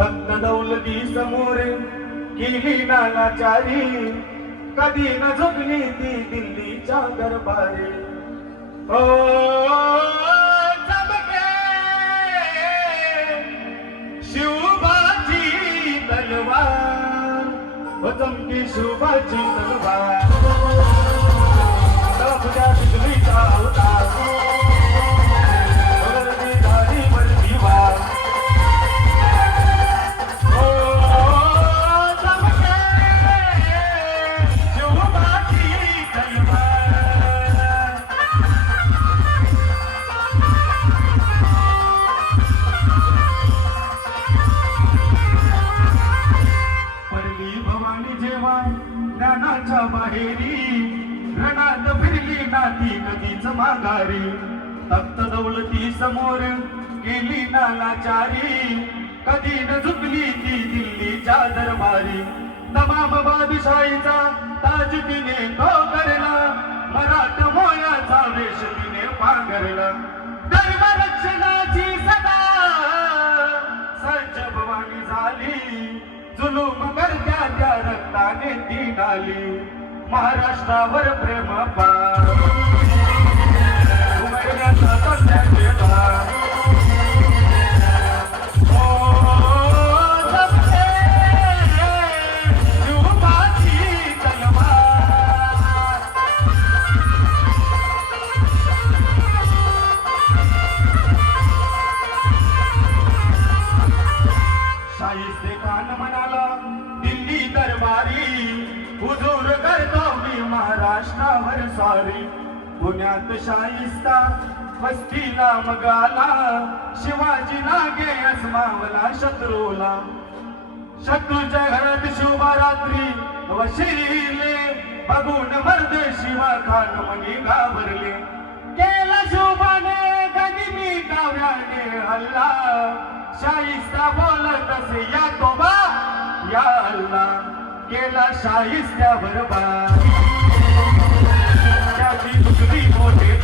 तख्त दौलती समोर केली नालाचारी, कधी न झुकली ती दिल्लीच्या दरबारी. ओ चमके शिवबाची तलवार, ओ चमकी शिवबाची तलवार, तुझ्या बिजलीचा अवतार, वरती झाली वरती वार. ज्ञानाच्या बाहेरी रणात फिरली नाती कधीच माघारी. तख्त दौलती समोर केली नालाचारी, कधी न झुकली ती दिल्लीच्या दरबारी. तमाम बादशाहीचा ताज तिने तो करला, मराठ मोळ्याचा वेश तिने पांघरला. धर्म रक्षणाची सदा सज्ज भवानी झाली, जुलूम करत्या त्या रक्ताने ती नाली. महाराष्ट्रावर प्रेम पार उमटण्याचा कन्याचे दार. शिवबाची तलवार, शाहिस्ते खान म्हणाला दिल्ली दरबारी, हुजूर करतो मी महाराष्ट्रावर स्वारी. पुण्यात शाहिस्ता वस्तीला मग आला, शिवाजी लागे अस्मावला शत्रूला. शत्रूच्या घरात शिवबा रात्री वशिले, बघून मर्द शिवा खान मनी घाबरले. केला शिवबाने गनिमी काव्याने हल्ला, शाहिस्ता बोलत असे या तोबा या अल्लाह. केला शाहिस्त्यावर बार, त्याची दुसरी मोठे